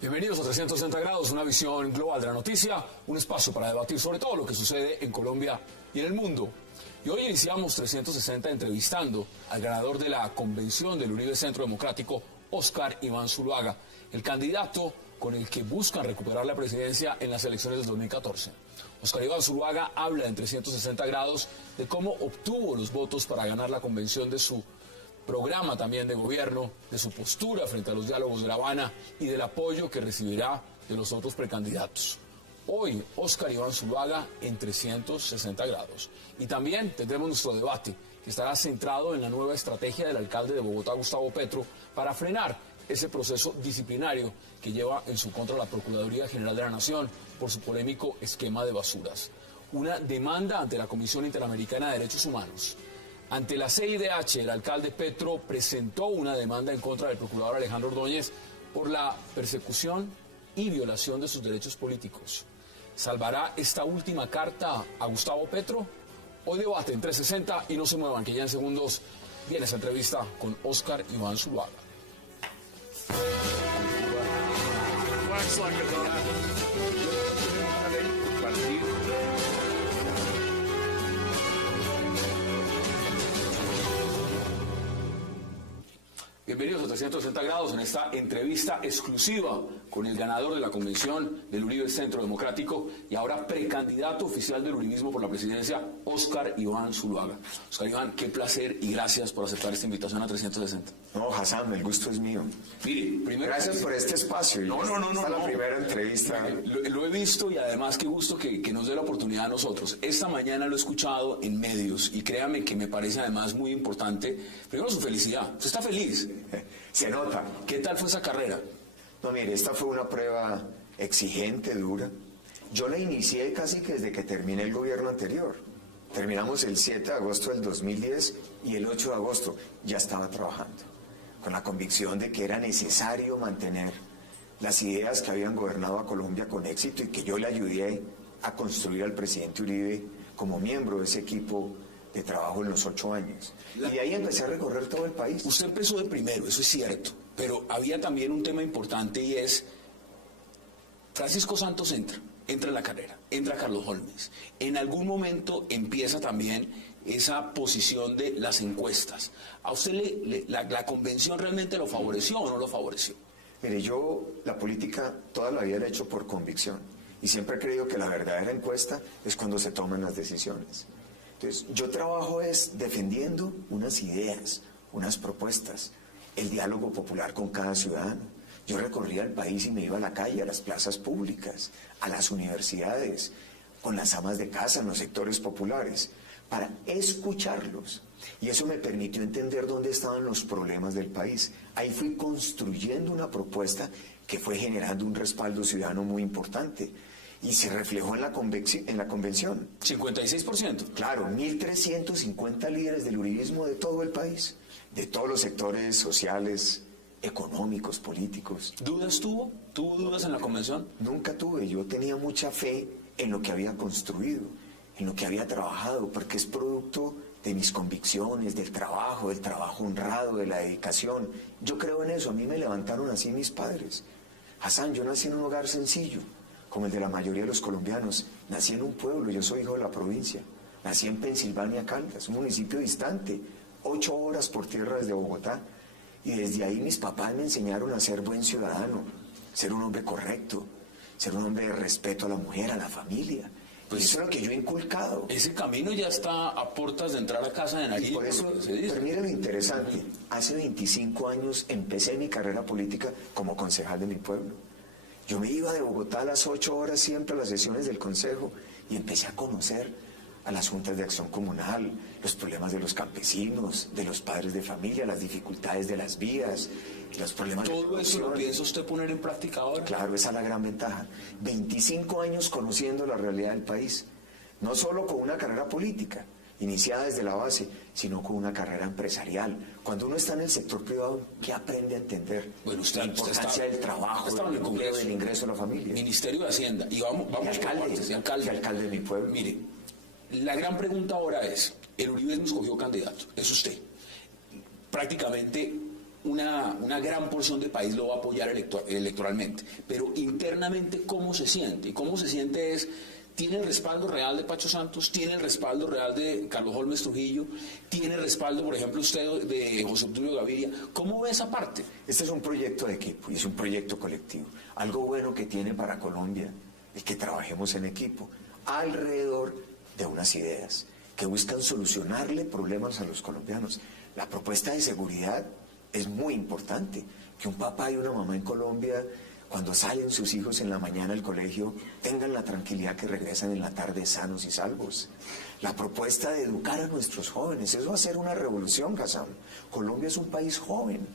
Bienvenidos a 360 grados, una visión global de la noticia, un espacio para debatir sobre todo lo que sucede en Colombia y en el mundo. Y hoy iniciamos 360 entrevistando al ganador de la convención del Uribe Centro Democrático, Óscar Iván Zuluaga, el candidato con el que buscan recuperar la presidencia en las elecciones del 2014. Óscar Iván Zuluaga habla en 360 grados de cómo obtuvo los votos para ganar la convención, de su programa también de gobierno, de su postura frente a los diálogos de La Habana y del apoyo que recibirá de los otros precandidatos. Hoy, Óscar Iván Zuluaga en 360 grados. Y también tendremos nuestro debate, que estará centrado en la nueva estrategia del alcalde de Bogotá, Gustavo Petro, para frenar ese proceso disciplinario que lleva en su contra la Procuraduría General de la Nación por su polémico esquema de basuras. Una demanda ante la Comisión Interamericana de Derechos Humanos. Ante la CIDH, el alcalde Petro presentó una demanda en contra del procurador Alejandro Ordóñez por la persecución y violación de sus derechos políticos. ¿Salvará esta última carta a Gustavo Petro? Hoy debate en 360 y no se muevan, que ya en segundos viene esa entrevista con Óscar Iván Zuluaga. Bienvenidos a 360 grados en esta entrevista exclusiva con el ganador de la convención del Uribe Centro Democrático y ahora precandidato oficial del uribismo por la presidencia, Óscar Iván Zuluaga. Óscar Iván, qué placer y gracias por aceptar esta invitación a 360. No, Hassan, el gusto es mío. Mire, primero... Gracias por este espacio. No. Esta es la primera entrevista. Lo he visto y además qué gusto que nos dé la oportunidad a nosotros. Esta mañana lo he escuchado en medios y créame que me parece además muy importante. Primero su felicidad. ¿Usted está feliz? Se nota. ¿Qué tal fue esa carrera? No, mire, esta fue una prueba exigente, dura. Yo la inicié casi que desde que terminé el gobierno anterior. Terminamos el 7 de agosto del 2010 y el 8 de agosto ya estaba trabajando, con la convicción de que era necesario mantener las ideas que habían gobernado a Colombia con éxito y que yo le ayudé a construir al presidente Uribe como miembro de ese equipo de trabajo en los 8 años. Y de ahí empecé a recorrer todo el país. Usted empezó de primero, eso es cierto, pero había también un tema importante y es, Francisco Santos entra en la carrera, entra Carlos Holmes. En algún momento empieza también esa posición de las encuestas. ¿A usted la convención realmente lo favoreció o no lo favoreció? Mire, yo la política toda la vida la he hecho por convicción y siempre he creído que la verdadera encuesta es cuando se toman las decisiones. Entonces, yo trabajo es defendiendo unas ideas, unas propuestas, el diálogo popular con cada ciudadano. Yo recorría el país y me iba a la calle, a las plazas públicas, a las universidades, con las amas de casa, en los sectores populares, para escucharlos. Y eso me permitió entender dónde estaban los problemas del país. Ahí fui construyendo una propuesta que fue generando un respaldo ciudadano muy importante. Y se reflejó en la convención. 56%. Claro, 1.350 líderes del uribismo de todo el país, de todos los sectores sociales, económicos, políticos. ¿Dudas tuvo? ¿Tuvo dudas en la convención? Nunca tuve. Yo tenía mucha fe en lo que había construido, en lo que había trabajado, porque es producto de mis convicciones, del trabajo honrado, de la dedicación. Yo creo en eso. A mí me levantaron así mis padres. Hassan, yo nací en un hogar sencillo, como el de la mayoría de los colombianos. Nací en un pueblo, yo soy hijo de la provincia. Nací en Pensilvania, Caldas, un municipio distante, 8 horas por tierra desde Bogotá. Y desde ahí mis papás me enseñaron a ser buen ciudadano, ser un hombre correcto, ser un hombre de respeto a la mujer, a la familia. Pues eso es lo que yo he inculcado. Ese camino ya está a puertas de entrar a casa de Nariño. Y por eso, pero mire lo interesante, hace 25 años empecé mi carrera política como concejal de mi pueblo. Yo me iba de Bogotá a las 8 horas siempre a las sesiones del consejo y empecé a conocer a las juntas de acción comunal, los problemas de los campesinos, de los padres de familia, las dificultades de las vías, los problemas de corrupción. ¿Todo eso lo piensa usted poner en práctica ahora? Claro, esa es la gran ventaja. 25 años conociendo la realidad del país, no solo con una carrera política, iniciada desde la base, sino con una carrera empresarial. Cuando uno está en el sector privado, ¿qué aprende a entender? Bueno, La importancia del trabajo, del empleo, del ingreso a la familia. Ministerio de Hacienda. Y vamos alcalde de mi pueblo. Mire, la gran pregunta ahora es, el uribismo escogió candidato, es usted. Prácticamente una gran porción del país lo va a apoyar electoralmente. Pero internamente, ¿cómo se siente? Y cómo se siente es... ¿Tiene el respaldo real de Pacho Santos? ¿Tiene el respaldo real de Carlos Holmes Trujillo? ¿Tiene el respaldo, por ejemplo, usted de José Obdulio Gaviria? ¿Cómo ve esa parte? Este es un proyecto de equipo y es un proyecto colectivo. Algo bueno que tiene para Colombia es que trabajemos en equipo alrededor de unas ideas que buscan solucionarle problemas a los colombianos. La propuesta de seguridad es muy importante. Que un papá y una mamá en Colombia, cuando salen sus hijos en la mañana al colegio, tengan la tranquilidad que regresan en la tarde sanos y salvos. La propuesta de educar a nuestros jóvenes, eso va a ser una revolución, Hassan. Colombia es un país joven.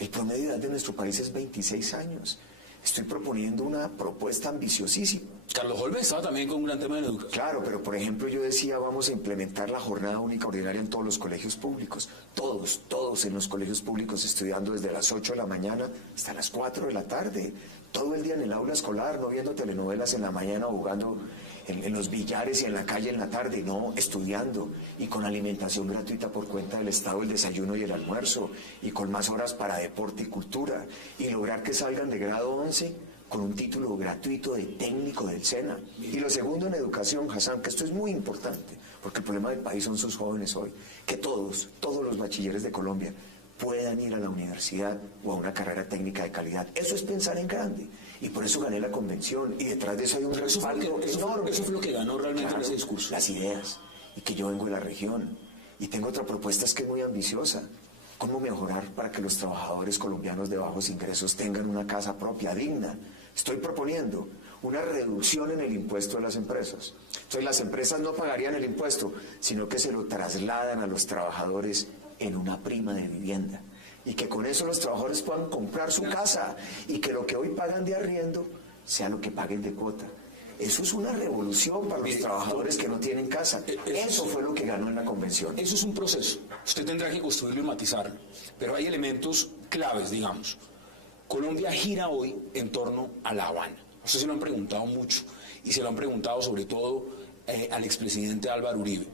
El promedio de edad de nuestro país es 26 años. Estoy proponiendo una propuesta ambiciosísima. Carlos Holmes estaba también con un gran tema de educación. Claro, pero por ejemplo yo decía, vamos a implementar la jornada única ordinaria en todos los colegios públicos. Todos en los colegios públicos, estudiando desde las 8 de la mañana hasta las 4 de la tarde. Todo el día en el aula escolar, no viendo telenovelas en la mañana, jugando en los billares y en la calle en la tarde, no, estudiando y con alimentación gratuita por cuenta del Estado, el desayuno y el almuerzo, y con más horas para deporte y cultura, y lograr que salgan de grado 11 con un título gratuito de técnico del SENA. Y lo segundo en educación, Hassan, que esto es muy importante, porque el problema del país son sus jóvenes hoy, que todos los bachilleres de Colombia puedan ir a la universidad o a una carrera técnica de calidad. Eso es pensar en grande. Y por eso gané la convención. Y detrás de eso hay un respaldo enorme. Eso fue lo que ganó realmente en ese discurso. Las ideas. Y que yo vengo de la región. Y tengo otra propuesta, es que es muy ambiciosa. ¿Cómo mejorar para que los trabajadores colombianos de bajos ingresos tengan una casa propia, digna? Estoy proponiendo una reducción en el impuesto de las empresas. Entonces las empresas no pagarían el impuesto, sino que se lo trasladan a los trabajadores en una prima de vivienda, y que con eso los trabajadores puedan comprar su casa y que lo que hoy pagan de arriendo sea lo que paguen de cuota. Eso es una revolución para los trabajadores que no tienen casa. Eso fue lo que ganó en la convención. Eso es un proceso. Usted tendrá que construirlo y matizarlo. Pero hay elementos claves, digamos. Colombia gira hoy en torno a La Habana. Usted se lo han preguntado mucho y se lo han preguntado sobre todo al expresidente Álvaro Uribe.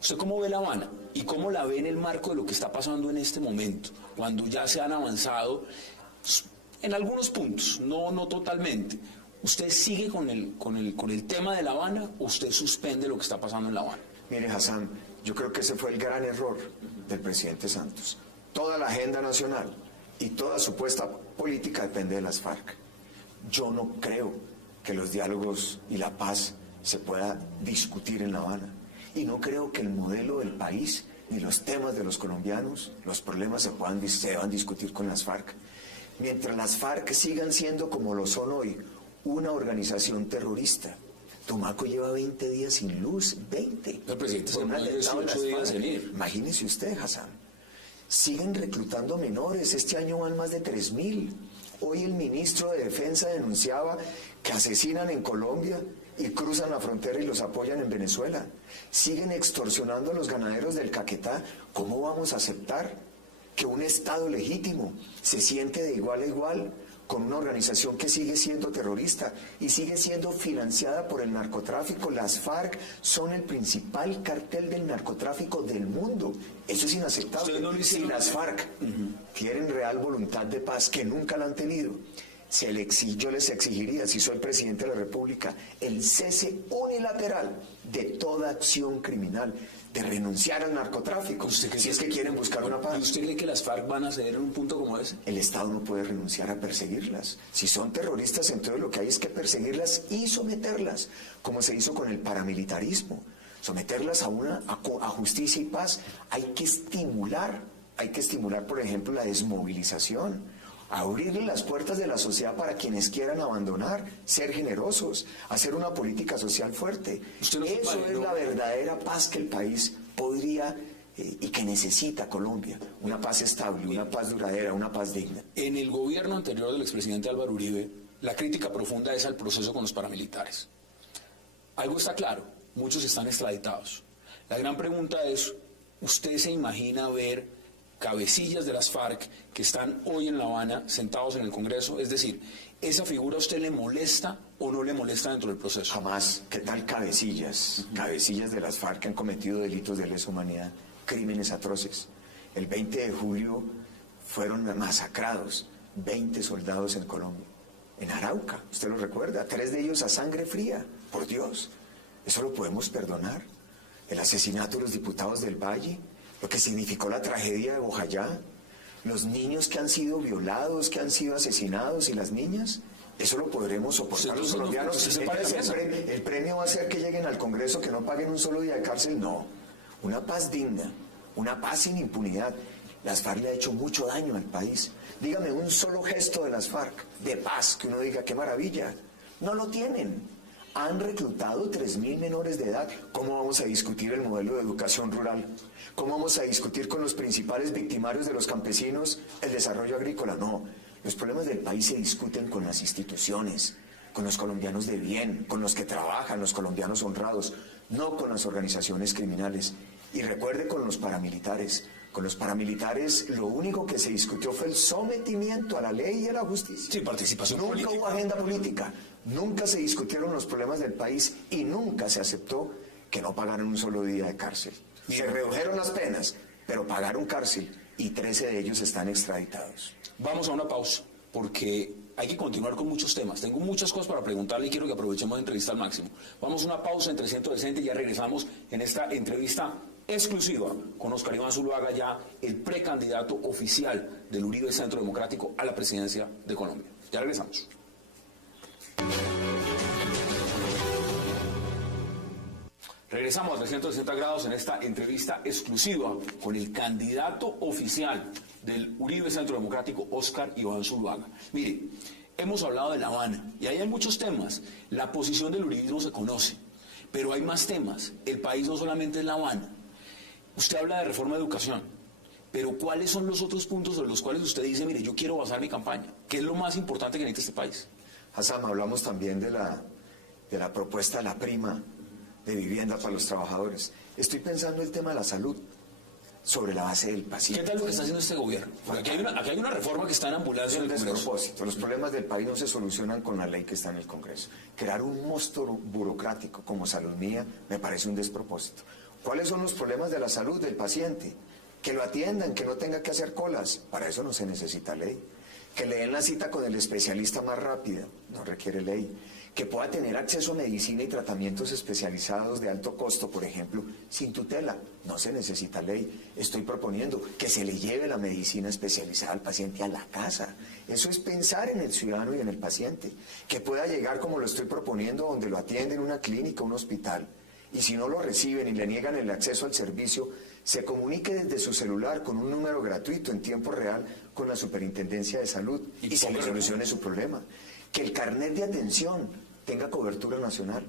¿Usted cómo ve La Habana y cómo la ve en el marco de lo que está pasando en este momento, cuando ya se han avanzado en algunos puntos, no totalmente? ¿Usted sigue con el tema de La Habana o usted suspende lo que está pasando en La Habana? Mire, Hassan, yo creo que ese fue el gran error del presidente Santos. Toda la agenda nacional y toda su puesta política depende de las FARC. Yo no creo que los diálogos y la paz se pueda discutir en La Habana. Y no creo que el modelo del país ni los temas de los colombianos, los problemas se deban discutir con las FARC. Mientras las FARC sigan siendo como lo son hoy, una organización terrorista. Tumaco lleva 20 días sin luz, 20. El presidente se muere 18 días en ir. Imagínese usted, Hassan. Siguen reclutando menores, este año van más de 3.000. Hoy el ministro de Defensa denunciaba que asesinan en Colombia y cruzan la frontera y los apoyan en Venezuela. Siguen extorsionando a los ganaderos del Caquetá. ¿Cómo vamos a aceptar que un Estado legítimo se siente de igual a igual con una organización que sigue siendo terrorista y sigue siendo financiada por el narcotráfico? Las FARC son el principal cartel del narcotráfico del mundo. Eso es inaceptable. Si las FARC tienen real voluntad de paz, que nunca la han tenido, yo les exigiría, si soy presidente de la República, el cese unilateral de toda acción criminal, de renunciar al narcotráfico, si es que quieren buscar una paz. ¿Y usted cree que las FARC van a ceder en un punto como ese? El Estado no puede renunciar a perseguirlas. Si son terroristas, entonces lo que hay es que perseguirlas y someterlas, como se hizo con el paramilitarismo. Someterlas a justicia y paz. Hay que estimular, por ejemplo, la desmovilización. Abrirle las puertas de la sociedad para quienes quieran abandonar, ser generosos, hacer una política social fuerte. Eso es la verdadera paz que el país podría y que necesita Colombia. Una paz estable, una paz duradera, una paz digna. En el gobierno anterior del expresidente Álvaro Uribe, la crítica profunda es al proceso con los paramilitares. Algo está claro, muchos están extraditados. La gran pregunta es, ¿usted se imagina ver cabecillas de las FARC que están hoy en La Habana sentados en el Congreso? Es decir, ¿esa figura a usted le molesta o no le molesta dentro del proceso? Jamás. ¿Qué tal cabecillas? Cabecillas de las FARC que han cometido delitos de lesa humanidad, crímenes atroces. El 20 de julio fueron masacrados 20 soldados en Colombia, en Arauca, usted lo recuerda, 3 de ellos a sangre fría, por Dios. ¿Eso lo podemos perdonar? El asesinato de los diputados del Valle, lo que significó la tragedia de Bojayá, los niños que han sido violados, que han sido asesinados y las niñas, ¿eso lo podremos soportar los colombianos? ¿El premio va a ser que lleguen al Congreso, que no paguen un solo día de cárcel? No. Una paz digna, una paz sin impunidad. Las FARC le ha hecho mucho daño al país. Dígame un solo gesto de las FARC, de paz, que uno diga, qué maravilla. No lo tienen. Han reclutado 3.000 menores de edad. ¿Cómo vamos a discutir el modelo de educación rural? ¿Cómo vamos a discutir con los principales victimarios de los campesinos el desarrollo agrícola? No, los problemas del país se discuten con las instituciones, con los colombianos de bien, con los que trabajan, los colombianos honrados, no con las organizaciones criminales. Y recuerde, con los paramilitares. Con los paramilitares lo único que se discutió fue el sometimiento a la ley y a la justicia. Sí, participación Nunca política. hubo agenda política, nunca se discutieron los problemas del país y nunca se aceptó que no pagaran un solo día de cárcel. Se redujeron las penas, pero pagaron cárcel y 13 de ellos están extraditados. Vamos a una pausa, porque hay que continuar con muchos temas. Tengo muchas cosas para preguntarle y quiero que aprovechemos la entrevista al máximo. Vamos a una pausa en 360 y ya regresamos en esta entrevista exclusiva con Óscar Iván Zuluaga, ya el precandidato oficial del Uribe Centro Democrático a la presidencia de Colombia. Ya regresamos. Regresamos a 360 grados en esta entrevista exclusiva con el candidato oficial del Uribe Centro Democrático, Óscar Iván Zuluaga. Mire, hemos hablado de La Habana y ahí hay muchos temas. La posición del uribismo se conoce, pero hay más temas. El país no solamente es La Habana. Usted habla de reforma de educación, pero ¿cuáles son los otros puntos sobre los cuales usted dice, mire, yo quiero basar mi campaña? ¿Qué es lo más importante que necesita este país? Hassan, hablamos también de la propuesta de la prima de vivienda para los trabajadores. Estoy pensando el tema de la salud, sobre la base del paciente. ¿Qué tal lo que está haciendo este gobierno? Porque aquí hay una reforma que está en ambulancia en el Congreso. Despropósito. Los problemas del país no se solucionan con la ley que está en el Congreso. Crear un monstruo burocrático como Salud Mía me parece un despropósito. ¿Cuáles son los problemas de la salud del paciente? Que lo atiendan, que no tenga que hacer colas. Para eso no se necesita ley. Que le den la cita con el especialista más rápida. No requiere ley. Que pueda tener acceso a medicina y tratamientos especializados de alto costo, por ejemplo, sin tutela. No se necesita ley. Estoy proponiendo que se le lleve la medicina especializada al paciente a la casa. Eso es pensar en el ciudadano y en el paciente. Que pueda llegar, como lo estoy proponiendo, donde lo atienden en una clínica, un hospital. Y si no lo reciben y le niegan el acceso al servicio, se comunique desde su celular con un número gratuito en tiempo real con la Superintendencia de Salud y se le solucione su problema. Que el carnet de atención tenga cobertura nacional,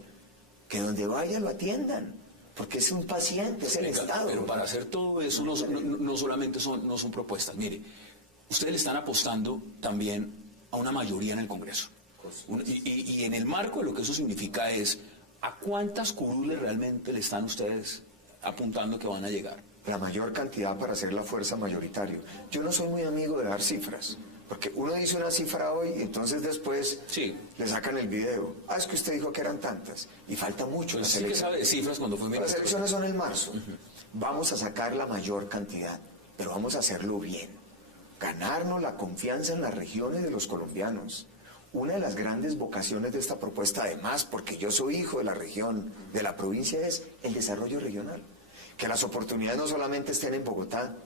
que donde vaya lo atiendan, porque es un paciente, es el Estado. Pero para hacer todo eso no solamente no son propuestas. Mire, ustedes le están apostando también a una mayoría en el Congreso. Y en el marco de lo que eso significa es, ¿a cuántas curules realmente le están ustedes apuntando que van a llegar? La mayor cantidad para ser la fuerza mayoritaria. Yo no soy muy amigo de dar cifras, porque uno dice una cifra hoy y entonces después le sacan el video. Ah, es que usted dijo que eran tantas. Y falta mucho. Pues sí que sabe de cifras cuando fue Las elecciones son en marzo. Vamos a sacar la mayor cantidad, pero vamos a hacerlo bien. Ganarnos la confianza en las regiones de los colombianos. Una de las grandes vocaciones de esta propuesta, además, porque yo soy hijo de la región, de la provincia, es el desarrollo regional. Que las oportunidades no solamente estén en Bogotá,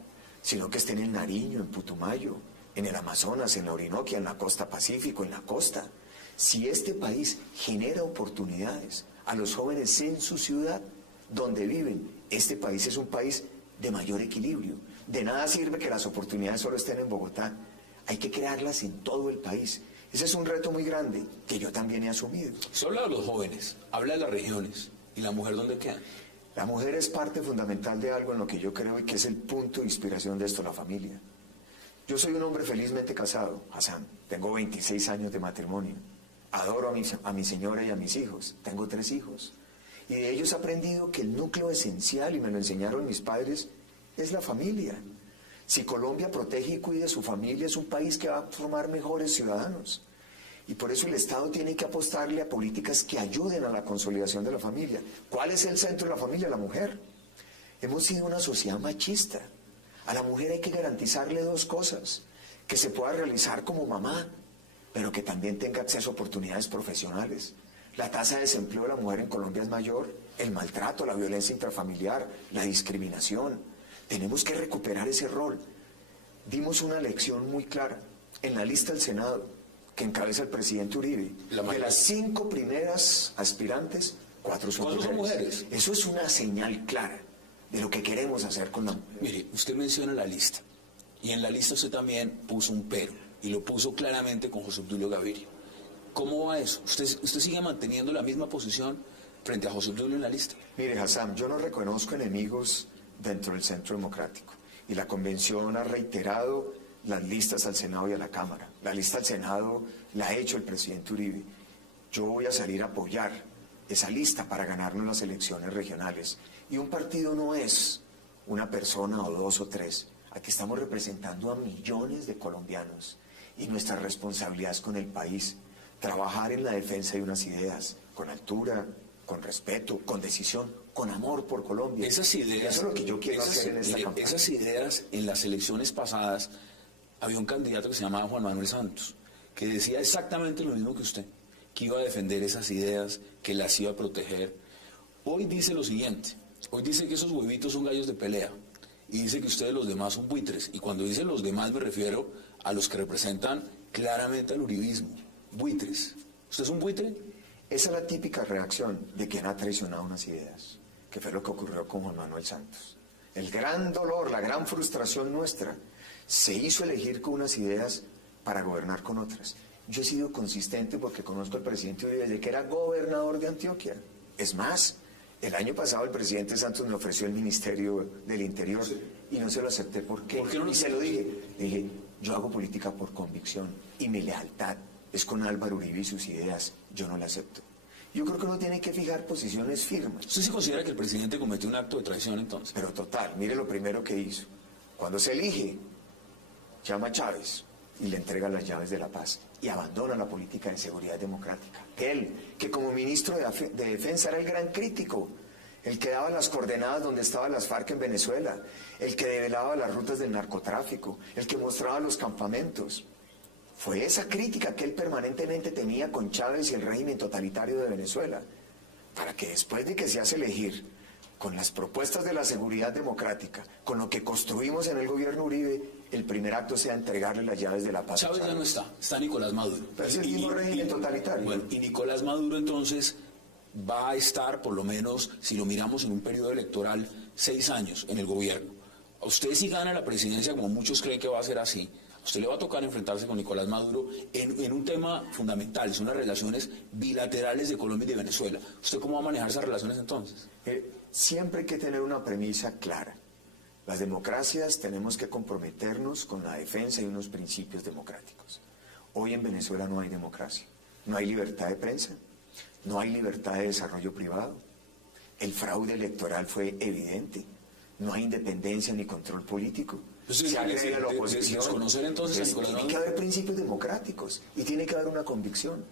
sino que estén en Nariño, en Putumayo, en el Amazonas, en la Orinoquia, en la costa Pacífico, en la costa. Si este país genera oportunidades a los jóvenes en su ciudad, donde viven, este país es un país de mayor equilibrio. De nada sirve que las oportunidades solo estén en Bogotá. Hay que crearlas en todo el país. Ese es un reto muy grande que yo también he asumido. Se habla de los jóvenes, habla de las regiones. ¿Y la mujer dónde queda? La mujer es parte fundamental de algo en lo que yo creo y que es el punto de inspiración de esto, la familia. Yo soy un hombre felizmente casado, Hassan. Tengo 26 años de matrimonio. Adoro a mi señora y a mis hijos. Tengo 3 hijos. Y de ellos he aprendido que el núcleo esencial, y me lo enseñaron mis padres, es la familia. Si Colombia protege y cuida a su familia, es un país que va a formar mejores ciudadanos. Y por eso el Estado tiene que apostarle a políticas que ayuden a la consolidación de la familia. ¿Cuál es el centro de la familia? La mujer. Hemos sido una sociedad machista. A la mujer hay que garantizarle dos cosas: que se pueda realizar como mamá, pero que también tenga acceso a oportunidades profesionales. La tasa de desempleo de la mujer en Colombia es mayor, el maltrato, la violencia intrafamiliar, la discriminación. Tenemos que recuperar ese rol. Dimos una lección muy clara en la lista del Senado que encabeza el presidente Uribe. De las 5 primeras aspirantes, 4 son mujeres. Eso es una señal clara de lo que queremos hacer con la mujer. Mire, usted menciona la lista, y en la lista usted también puso un pero, y lo puso claramente con José Obdulio Gaviria. ¿Cómo va eso? ¿Usted sigue manteniendo la misma posición frente a José Obdulio en la lista? Mire, Hassam, yo no reconozco enemigos dentro del Centro Democrático, y la Convención ha reiterado las listas al Senado y a la Cámara. La lista al Senado la ha hecho el presidente Uribe. Yo voy a salir a apoyar esa lista para ganarnos las elecciones regionales. Y un partido no es una persona o 2 o 3. Aquí estamos representando a millones de colombianos. Y nuestra responsabilidad es con el país. Trabajar en la defensa de unas ideas, con altura, con respeto, con decisión, con amor por Colombia. Esas ideas, eso es lo que yo quiero hacer en esta campaña. Esas ideas, en las elecciones pasadas, había un candidato que se llamaba Juan Manuel Santos, que decía exactamente lo mismo que usted, que iba a defender esas ideas, que las iba a proteger. Hoy dice lo siguiente, hoy dice que esos huevitos son gallos de pelea, y dice que ustedes los demás son buitres, y cuando dice los demás me refiero a los que representan claramente al uribismo, buitres. ¿Usted es un buitre? Esa es la típica reacción de quien ha traicionado unas ideas, que fue lo que ocurrió con Juan Manuel Santos. El gran dolor, la gran frustración nuestra, se hizo elegir con unas ideas para gobernar con otras. Yo he sido consistente porque conozco al presidente Uribe desde que era gobernador de Antioquia. Es más, el año pasado el presidente Santos me ofreció el Ministerio del Interior y no se lo acepté. ¿Por qué? ¿Por qué no lo y se lo dije. Dije, yo hago política por convicción y mi lealtad es con Álvaro Uribe y sus ideas. Yo no la acepto. Yo creo que uno tiene que fijar posiciones firmes. ¿Usted sí considera que el presidente cometió un acto de traición entonces? Pero total, mire lo primero que hizo. Cuando se elige, llama a Chávez y le entrega las llaves de la paz y abandona la política de seguridad democrática. Él, que como ministro de Defensa era el gran crítico, el que daba las coordenadas donde estaban las FARC en Venezuela, el que develaba las rutas del narcotráfico, el que mostraba los campamentos. Fue esa crítica que él permanentemente tenía con Chávez y el régimen totalitario de Venezuela, para que después de que se hace elegir, con las propuestas de la seguridad democrática, con lo que construimos en el gobierno Uribe, el primer acto sea entregarle las llaves de la paz. Chávez ya no está Nicolás Maduro. Pero es el mismo régimen totalitario. Bueno, y Nicolás Maduro entonces va a estar, por lo menos, si lo miramos en un periodo electoral, 6 años en el gobierno. A usted si gana la presidencia, como muchos creen que va a ser así, a usted le va a tocar enfrentarse con Nicolás Maduro en un tema fundamental, son las relaciones bilaterales de Colombia y de Venezuela. ¿Usted cómo va a manejar esas relaciones entonces? Siempre hay que tener una premisa clara. Las democracias tenemos que comprometernos con la defensa de unos principios democráticos. Hoy en Venezuela no hay democracia, no hay libertad de prensa, no hay libertad de desarrollo privado, el fraude electoral fue evidente, no hay independencia ni control político. Se agrega a la oposición. Tiene que haber principios democráticos y tiene que haber una convicción,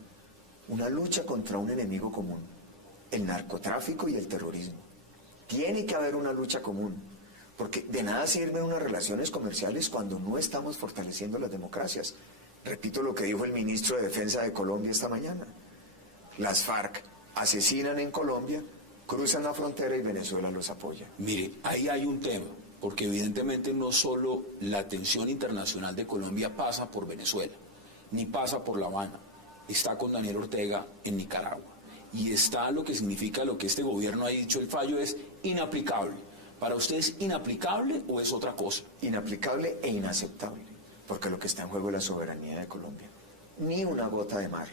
una lucha contra un enemigo común, el narcotráfico y el terrorismo. Tiene que haber una lucha común, porque de nada sirven unas relaciones comerciales cuando no estamos fortaleciendo las democracias. Repito lo que dijo el ministro de Defensa de Colombia esta mañana. Las FARC asesinan en Colombia, cruzan la frontera y Venezuela los apoya. Mire, ahí hay un tema, porque evidentemente no solo la atención internacional de Colombia pasa por Venezuela, ni pasa por La Habana, está con Daniel Ortega en Nicaragua. Y está lo que significa lo que este gobierno ha dicho, el fallo es inaplicable. ¿Para usted es inaplicable o es otra cosa? Inaplicable e inaceptable, porque lo que está en juego es la soberanía de Colombia. Ni una gota de mar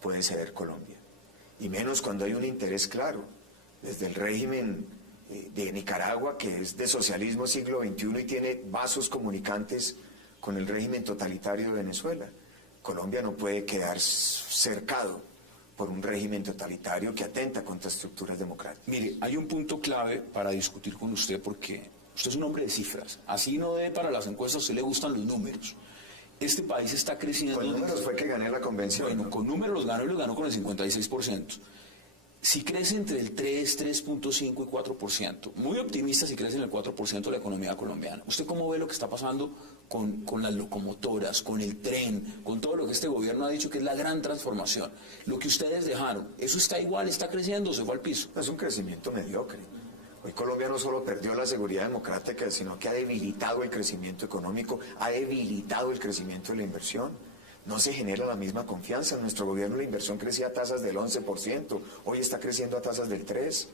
puede ceder Colombia, y menos cuando hay un interés claro, desde el régimen de Nicaragua, que es de socialismo siglo XXI y tiene vasos comunicantes con el régimen totalitario de Venezuela. Colombia no puede quedar cercado por un régimen totalitario que atenta contra estructuras democráticas. Mire, hay un punto clave para discutir con usted porque usted es un hombre de cifras. Así no de para las encuestas, a usted le gustan los números. Este país está creciendo... Con números fue que gané la convención. Bueno, ¿no? con números los ganó y los ganó con el 56%. Si crece entre el 3, 3.5 y 4%, muy optimista si crece en el 4% la economía colombiana. ¿Usted cómo ve lo que está pasando con las locomotoras, con el tren, con todo lo que este gobierno ha dicho que es la gran transformación? Lo que ustedes dejaron, ¿eso está igual, está creciendo o se fue al piso? Es un crecimiento mediocre. Hoy Colombia no solo perdió la seguridad democrática, sino que ha debilitado el crecimiento económico, ha debilitado el crecimiento de la inversión. No se genera la misma confianza. En nuestro gobierno la inversión crecía a tasas del 11%, hoy está creciendo a tasas del 3%.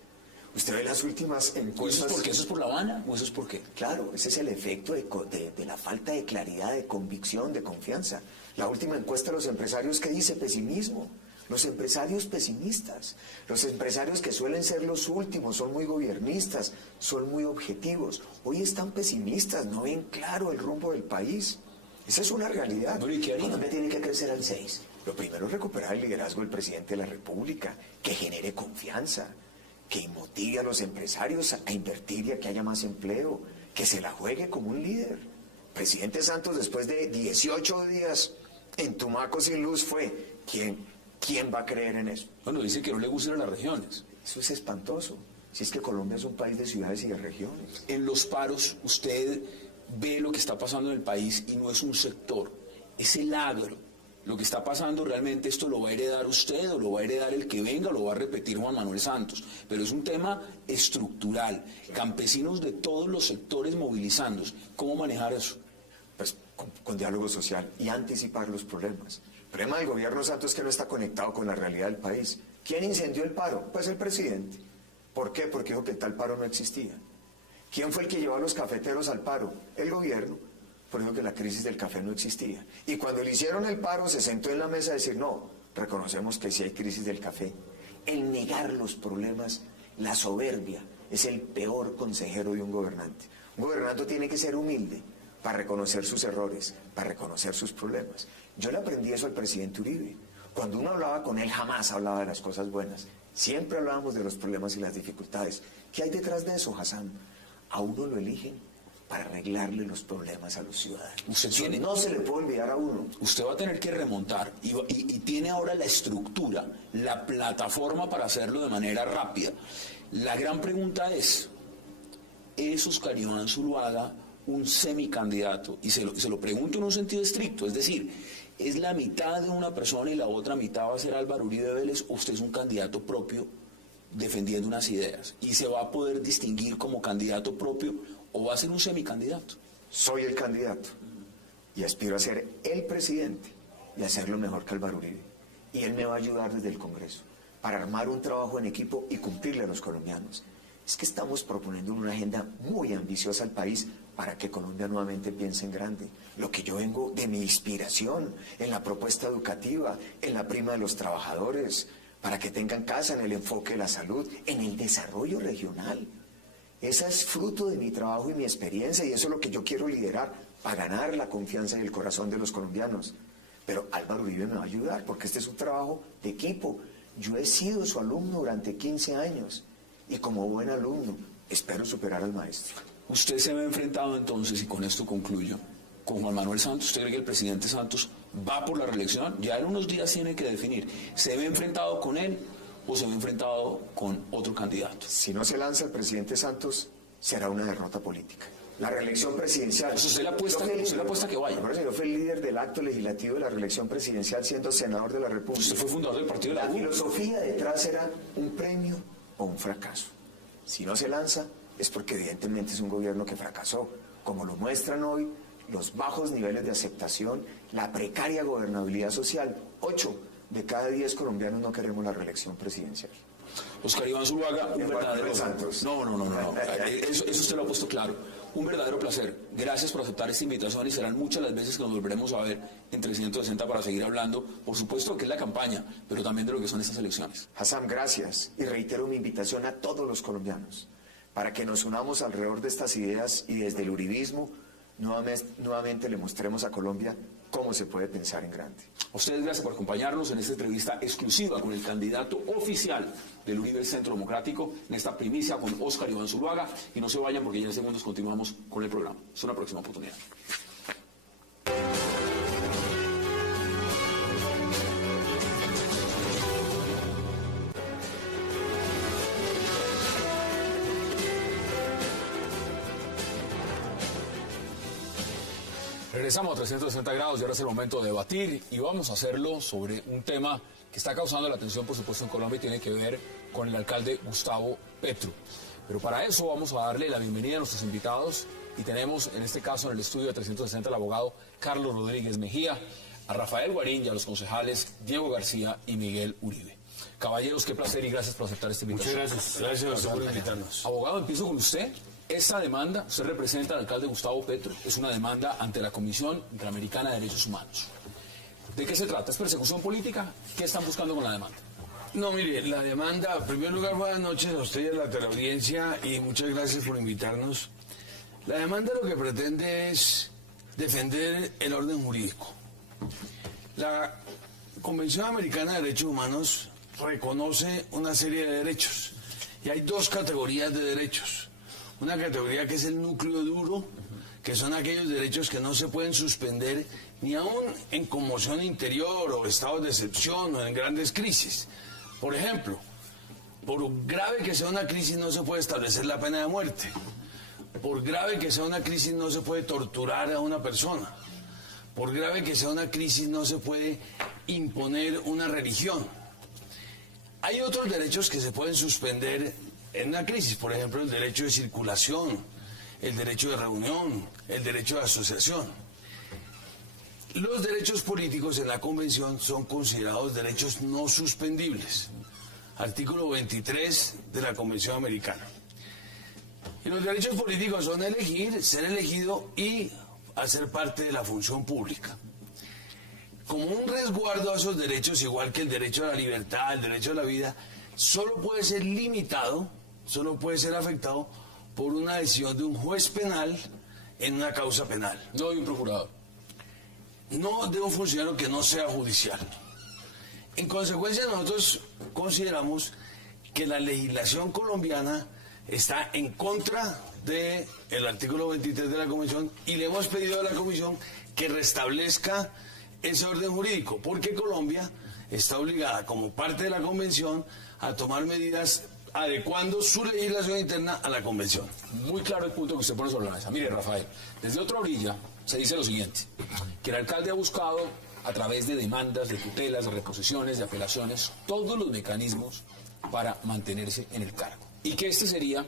Usted ve las últimas encuestas... ¿Eso es porque eso es por La Habana o eso es por qué? Claro, ese es el efecto de la falta de claridad, de convicción, de confianza. La última encuesta de los empresarios, ¿qué dice? Pesimismo. Los empresarios pesimistas, los empresarios que suelen ser los últimos, son muy gobiernistas, son muy objetivos. Hoy están pesimistas, no ven claro el rumbo del país. Esa es una realidad. ¿Y qué harían? Colombia tiene que crecer al 6. Lo primero es recuperar el liderazgo del presidente de la República, que genere confianza, que motive a los empresarios a invertir y a que haya más empleo, que se la juegue como un líder. Presidente Santos, después de 18 días en Tumaco sin luz, fue ¿Quién va a creer en eso? Bueno, dice que no le gustan las regiones. Eso es espantoso. Si es que Colombia es un país de ciudades y de regiones. En los paros, usted ve lo que está pasando en el país y no es un sector, es el agro. Lo que está pasando realmente, esto lo va a heredar usted o lo va a heredar el que venga o lo va a repetir Juan Manuel Santos. Pero es un tema estructural. Campesinos de todos los sectores movilizándose. ¿Cómo manejar eso? Pues con diálogo social y anticipar los problemas. El problema del gobierno Santos es que no está conectado con la realidad del país. ¿Quién incendió el paro? Pues el presidente. ¿Por qué? Porque dijo que tal paro no existía. ¿Quién fue el que llevó a los cafeteros al paro? El gobierno. Por eso que la crisis del café no existía. Y cuando le hicieron el paro se sentó en la mesa a decir, no, reconocemos que sí hay crisis del café. El negar los problemas, la soberbia, es el peor consejero de un gobernante. Un gobernante tiene que ser humilde para reconocer sus errores, para reconocer sus problemas. Yo le aprendí eso al presidente Uribe. Cuando uno hablaba con él, jamás hablaba de las cosas buenas. Siempre hablábamos de los problemas y las dificultades. ¿Qué hay detrás de eso, Hassan? A uno lo eligen para arreglarle los problemas a los ciudadanos. No se le puede olvidar a uno. Usted va a tener que remontar y tiene ahora la estructura, la plataforma para hacerlo de manera rápida. La gran pregunta es Oscar Iván Zuluaga un semicandidato? Y se lo pregunto en un sentido estricto, es decir, ¿es la mitad de una persona y la otra mitad va a ser Álvaro Uribe Vélez o usted es un candidato propio defendiendo unas ideas? ¿Y se va a poder distinguir como candidato propio o va a ser un semicandidato? Soy el candidato y aspiro a ser el presidente y hacerlo mejor que Álvaro Uribe. Y él me va a ayudar desde el Congreso para armar un trabajo en equipo y cumplirle a los colombianos. Es que estamos proponiendo una agenda muy ambiciosa al país para que Colombia nuevamente piense en grande. Lo que yo vengo de mi inspiración en la propuesta educativa, en la prima de los trabajadores, para que tengan casa, en el enfoque de la salud, en el desarrollo regional. Esa es fruto de mi trabajo y mi experiencia y eso es lo que yo quiero liderar para ganar la confianza y el corazón de los colombianos. Pero Álvaro Uribe me va a ayudar porque este es un trabajo de equipo. Yo he sido su alumno durante 15 años. Y como buen alumno, espero superar al maestro. Usted se ve enfrentado entonces, y con esto concluyo, con Juan Manuel Santos. ¿Usted cree que el presidente Santos va por la reelección? Ya en unos días tiene que definir. ¿Se ve enfrentado con él o se ve enfrentado con otro candidato? Si no se lanza el presidente Santos, será una derrota política. La reelección presidencial... Pues usted le apuesta que vaya. Yo fui el líder del acto legislativo de la reelección presidencial siendo senador de la República. Usted fue fundador del partido de la U. La filosofía detrás era un premio o un fracaso. Si no se lanza, es porque evidentemente es un gobierno que fracasó, como lo muestran hoy los bajos niveles de aceptación, la precaria gobernabilidad social. 8 de cada 10 colombianos no queremos la reelección presidencial. Oscar Iván Zuluaga, un verdadero... Santos. No. Eso usted lo ha puesto claro. Un verdadero placer. Gracias por aceptar esta invitación y serán muchas las veces que nos volveremos a ver en 360 para seguir hablando, por supuesto, de que es la campaña, pero también de lo que son estas elecciones. Hassan, gracias. Y reitero mi invitación a todos los colombianos para que nos unamos alrededor de estas ideas y desde el uribismo nuevamente le mostremos a Colombia cómo se puede pensar en grande. A ustedes gracias por acompañarnos en esta entrevista exclusiva con el candidato oficial del Uribe Centro Democrático, en esta primicia con Óscar Iván Zuluaga, y no se vayan porque ya en segundos continuamos con el programa. Es una próxima oportunidad. Regresamos a 360 grados y ahora es el momento de debatir y vamos a hacerlo sobre un tema que está causando la atención, por supuesto, en Colombia y tiene que ver con el alcalde Gustavo Petro. Pero para eso vamos a darle la bienvenida a nuestros invitados y tenemos en este caso en el estudio de 360 al abogado Carlos Rodríguez Mejía, a Rafael Guarín y a los concejales Diego García y Miguel Uribe. Caballeros, qué placer y gracias por aceptar esta invitación. Muchas gracias. Gracias a usted por invitarnos. Abogado, empiezo con usted. Esta demanda, usted representa al alcalde Gustavo Petro, es una demanda ante la Comisión Interamericana de Derechos Humanos. ¿De qué se trata? ¿Es persecución política? ¿Qué están buscando con la demanda? No, mire, la demanda, en primer lugar, buenas noches a usted y a la teleaudiencia y muchas gracias por invitarnos. La demanda lo que pretende es defender el orden jurídico. La Convención Americana de Derechos Humanos reconoce una serie de derechos y hay dos categorías de derechos. Una categoría que es el núcleo duro, que son aquellos derechos que no se pueden suspender ni aún en conmoción interior o estados de excepción o en grandes crisis. Por ejemplo, por grave que sea una crisis no se puede establecer la pena de muerte. Por grave que sea una crisis no se puede torturar a una persona. Por grave que sea una crisis no se puede imponer una religión. Hay otros derechos que se pueden suspender en una crisis, por ejemplo, el derecho de circulación, el derecho de reunión, el derecho de asociación. Los derechos políticos en la Convención son considerados derechos no suspendibles. Artículo 23 de la Convención Americana. Y los derechos políticos son elegir, ser elegido y hacer parte de la función pública. Como un resguardo a esos derechos, igual que el derecho a la libertad, el derecho a la vida, solo puede ser limitado, solo puede ser afectado por una decisión de un juez penal en una causa penal. No de un procurador. No de un funcionario que no sea judicial. En consecuencia, nosotros consideramos que la legislación colombiana está en contra del artículo 23 de la Convención y le hemos pedido a la Comisión que restablezca ese orden jurídico, porque Colombia está obligada, como parte de la Convención, a tomar medidas adecuando su legislación interna a la Convención. Muy claro el punto que usted pone sobre la mesa. Mire, Rafael, desde otra orilla se dice lo siguiente, que el alcalde ha buscado, a través de demandas, de tutelas, de reposiciones, de apelaciones, todos los mecanismos para mantenerse en el cargo. Y que este sería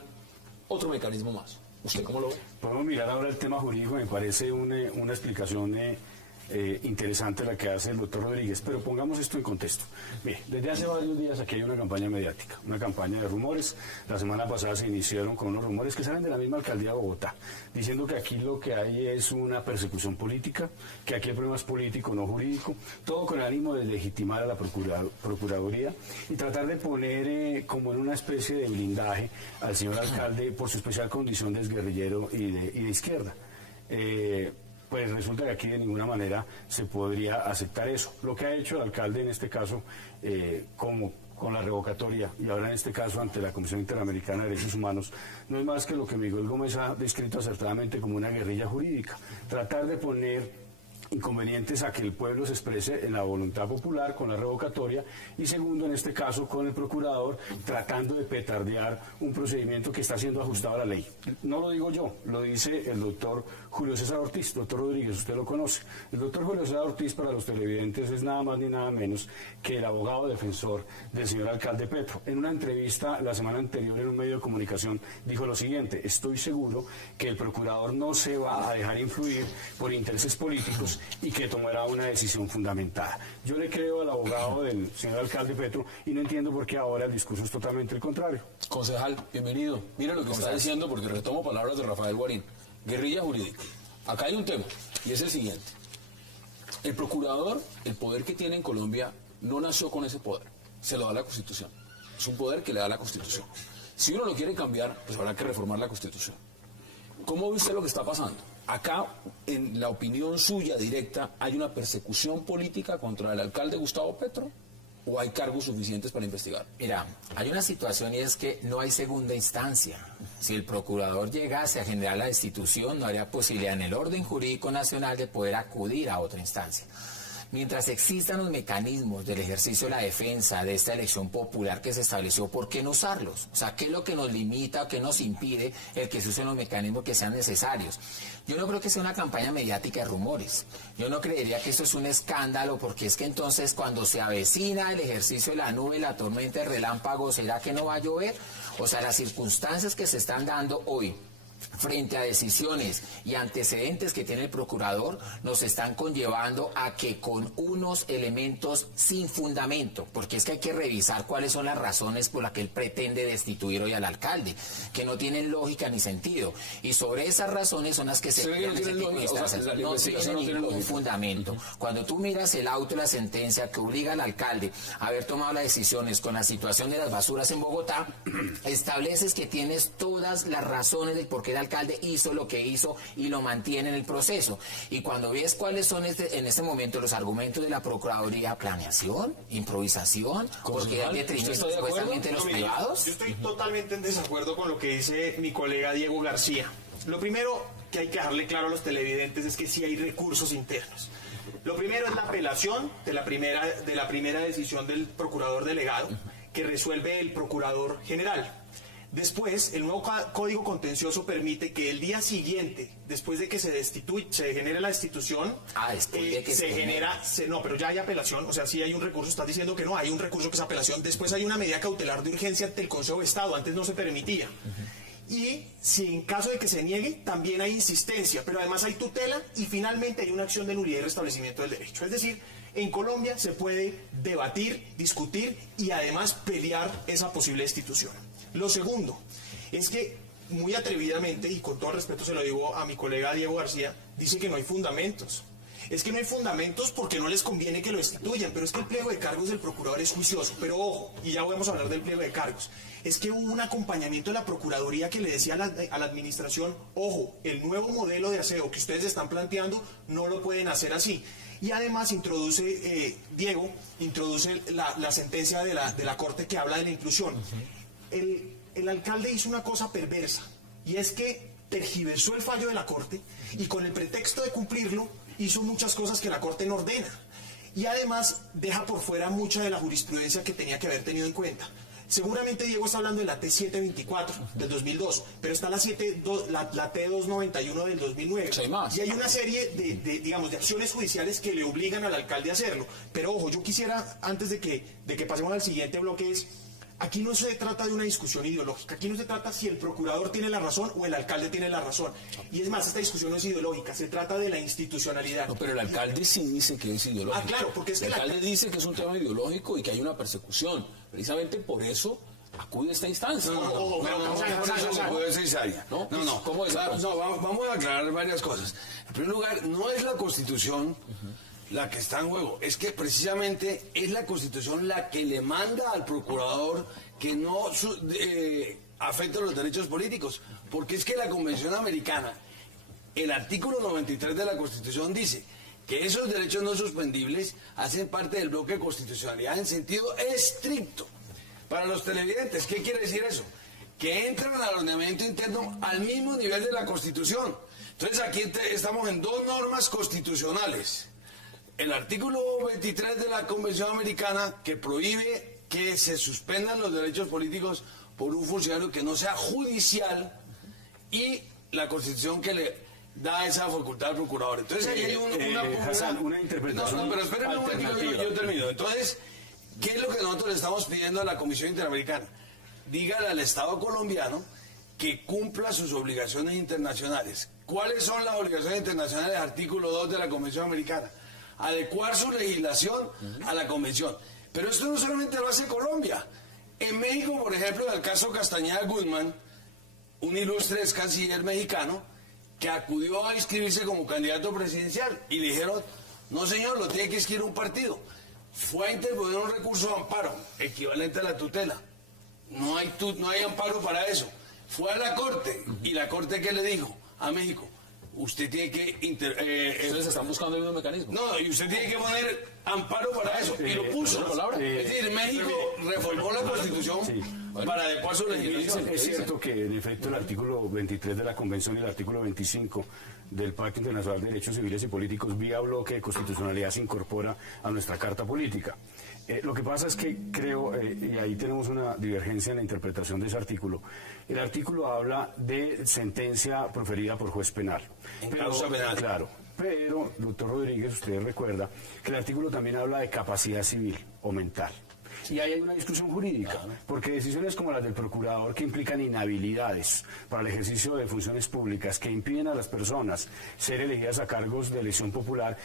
otro mecanismo más. ¿Usted cómo lo ve? Podemos mirar ahora el tema jurídico, me parece una explicación interesante la que hace el doctor Rodríguez, pero pongamos esto en contexto. Mire, desde hace varios días aquí hay una campaña mediática, una campaña de rumores. La semana pasada se iniciaron con unos rumores que salen de la misma alcaldía de Bogotá, diciendo que aquí lo que hay es una persecución política, que aquí el problema es político, no jurídico, todo con el ánimo de legitimar a la Procuraduría y tratar de poner como en una especie de blindaje al señor alcalde por su especial condición de exguerrillero y de izquierda. Pues resulta que aquí de ninguna manera se podría aceptar eso. Lo que ha hecho el alcalde en este caso, como con la revocatoria y ahora en este caso ante la Comisión Interamericana de Derechos Humanos, no es más que lo que Miguel Gómez ha descrito acertadamente como una guerrilla jurídica. Tratar de poner inconvenientes a que el pueblo se exprese en la voluntad popular con la revocatoria y segundo, en este caso, con el procurador tratando de petardear un procedimiento que está siendo ajustado a la ley. No lo digo yo, lo dice el doctor Julio César Ortiz. Doctor Rodríguez, usted lo conoce. El doctor Julio César Ortiz, para los televidentes, es nada más ni nada menos que el abogado defensor del señor alcalde Petro. En una entrevista la semana anterior en un medio de comunicación dijo lo siguiente: estoy seguro que el procurador no se va a dejar influir por intereses políticos y que tomará una decisión fundamentada. Yo le creo al abogado del señor alcalde Petro y no entiendo por qué ahora el discurso es totalmente el contrario. Concejal, bienvenido. Mira lo que está diciendo, porque retomo palabras de Rafael Guarín. Guerrilla jurídica. Acá hay un tema, y es el siguiente. El procurador, el poder que tiene en Colombia, no nació con ese poder. Se lo da la Constitución. Es un poder que le da la Constitución. Si uno lo quiere cambiar, pues habrá que reformar la Constitución. ¿Cómo ve usted lo que está pasando? acá, en la opinión suya directa, ¿hay una persecución política contra el alcalde Gustavo Petro? ¿O hay cargos suficientes para investigar? Mira, hay una situación y es que no hay segunda instancia. Si el procurador llegase a generar la destitución, no habría posibilidad en el orden jurídico nacional de poder acudir a otra instancia. Mientras existan los mecanismos del ejercicio de la defensa de esta elección popular que se estableció, ¿por qué no usarlos? O sea, ¿qué es lo que nos limita o qué nos impide el que se usen los mecanismos que sean necesarios? Yo no creo que sea una campaña mediática de rumores. Yo no creería que esto es un escándalo, porque es que entonces cuando se avecina el ejercicio de la nube, la tormenta, el relámpago, ¿será que no va a llover? O sea, las circunstancias que se están dando hoy frente a decisiones y antecedentes que tiene el procurador nos están conllevando a que con unos elementos sin fundamento, porque es que hay que revisar cuáles son las razones por las que él pretende destituir hoy al alcalde, que no tienen lógica ni sentido, y sobre esas razones son las que se crean ese tipo de instancias. No tiene ningún fundamento. Cuando tú miras el auto de la sentencia que obliga al alcalde a haber tomado las decisiones con la situación de las basuras en Bogotá, estableces que tienes todas las razones del por qué el alcalde hizo lo que hizo y lo mantiene en el proceso. Y cuando ves cuáles son en este momento los argumentos de la Procuraduría, planeación, improvisación, porque hay detrimento supuestamente de los privados. Yo estoy totalmente en desacuerdo con lo que dice mi colega Diego García. Lo primero que hay que dejarle claro a los televidentes es que sí hay recursos internos. Lo primero es la apelación de la primera decisión del procurador delegado, que resuelve el procurador general. Después, el nuevo Código Contencioso permite que el día siguiente, después de que se genere la destitución, no, pero ya hay apelación, o sea, sí hay un recurso, estás diciendo que no, hay un recurso que es apelación, después hay una medida cautelar de urgencia ante el Consejo de Estado, antes no se permitía. Y si en caso de que se niegue, también hay insistencia, pero además hay tutela y finalmente hay una acción de nulidad y restablecimiento del derecho. Es decir, en Colombia se puede debatir, discutir y además pelear esa posible destitución. Lo segundo es que muy atrevidamente, y con todo respeto se lo digo a mi colega Diego García, dice que no hay fundamentos. Es que no hay fundamentos porque no les conviene que lo destituyan, pero es que el pliego de cargos del procurador es juicioso. Pero ojo, y ya vamos a hablar del pliego de cargos, es que hubo un acompañamiento de la Procuraduría que le decía a la administración, ojo, el nuevo modelo de aseo que ustedes están planteando no lo pueden hacer así. Y además Diego introduce la sentencia de la Corte que habla de la inclusión. El alcalde hizo una cosa perversa, y es que tergiversó el fallo de la Corte y con el pretexto de cumplirlo hizo muchas cosas que la Corte no ordena. Y además deja por fuera mucha de la jurisprudencia que tenía que haber tenido en cuenta. Seguramente Diego está hablando de la T724 del 2002, pero está la T291 del 2009. Sí, más. Y hay una serie de acciones judiciales que le obligan al alcalde a hacerlo. Pero ojo, yo quisiera, antes de que pasemos al siguiente bloque, aquí no se trata de una discusión ideológica, aquí no se trata si el procurador tiene la razón o el alcalde tiene la razón. Y es más, esta discusión no es ideológica, se trata de la institucionalidad. No, pero el alcalde sí dice que es ideológico. Claro, porque es que el alcalde dice que es un tema ideológico y que hay una persecución. Precisamente por eso acude a esta instancia. No, ¿Cómo es? Vamos a aclarar varias cosas. En primer lugar, no es la Constitución la que está en juego, es que precisamente es la Constitución la que le manda al procurador que no afecte los derechos políticos, porque es que la Convención Americana, el artículo 93 de la Constitución dice que esos derechos no suspendibles hacen parte del bloque de constitucionalidad en sentido estricto. Para los televidentes, ¿qué quiere decir eso? Que entran al ordenamiento interno al mismo nivel de la Constitución. Entonces aquí estamos en dos normas constitucionales. El artículo 23 de la Convención Americana, que prohíbe que se suspendan los derechos políticos por un funcionario que no sea judicial, y la Constitución que le da esa facultad al procurador. Entonces ahí hay una interpretación. No, pero espérenme un momento, yo termino. Entonces, ¿qué es lo que nosotros le estamos pidiendo a la Comisión Interamericana? Dígale al Estado colombiano que cumpla sus obligaciones internacionales. ¿Cuáles son las obligaciones internacionales? Artículo 2 de la Convención Americana. Adecuar su legislación a la Convención. Pero esto no solamente lo hace Colombia. En México, por ejemplo, en el caso Castañeda Guzmán, un ilustre ex canciller mexicano, que acudió a inscribirse como candidato presidencial y le dijeron, no señor, lo tiene que inscribir un partido. Fue a interponer un recurso de amparo, equivalente a la tutela. No hay amparo para eso. Fue a la Corte, y la Corte, ¿qué le dijo a México? usted tiene que... Ustedes están buscando el mismo mecanismo. No, y usted tiene que poner amparo para eso, y lo puso. Es decir, México reformó la Constitución para adecuar su legislación. Es cierto que, en efecto, el artículo 23 de la Convención y el artículo 25 del Pacto Internacional de Derechos Civiles y Políticos, vía bloque de constitucionalidad, se incorpora a nuestra Carta Política. Lo que pasa es que creo, y ahí tenemos una divergencia en la interpretación de ese artículo, el artículo habla de sentencia proferida por juez penal. En causa penal. Claro, pero, doctor Rodríguez, usted recuerda que el artículo también habla de capacidad civil o mental. Y ahí hay una discusión jurídica, porque decisiones como las del procurador, que implican inhabilidades para el ejercicio de funciones públicas, que impiden a las personas ser elegidas a cargos de elección popular,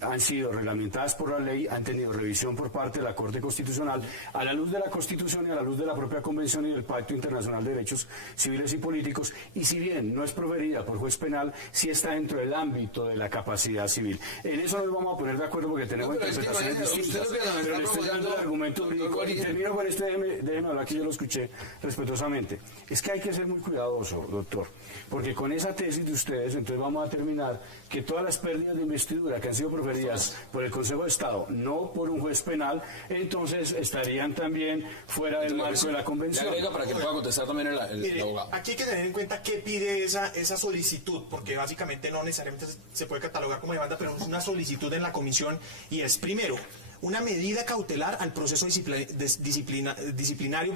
han sido reglamentadas por la ley, han tenido revisión por parte de la Corte Constitucional, a la luz de la Constitución y a la luz de la propia Convención y del Pacto Internacional de Derechos Civiles y Políticos, y si bien no es proferida por juez penal, sí está dentro del ámbito de la capacidad civil. En eso nos vamos a poner de acuerdo porque tenemos interpretaciones distintas, pero le estoy dando el argumento jurídico. Y termino con este, déjeme hablar, que yo lo escuché respetuosamente. Es que hay que ser muy cuidadoso, doctor, porque con esa tesis de ustedes, entonces vamos a terminar que todas las pérdidas de investidura que han sido proferidas por el Consejo de Estado, no por un juez penal, entonces estarían también fuera del marco de la Convención. Le agrega para que pueda contestar también el abogado. Aquí hay que tener en cuenta qué pide esa solicitud, porque básicamente no necesariamente se puede catalogar como demanda, pero es una solicitud en la comisión, y es, primero, una medida cautelar al proceso disciplinario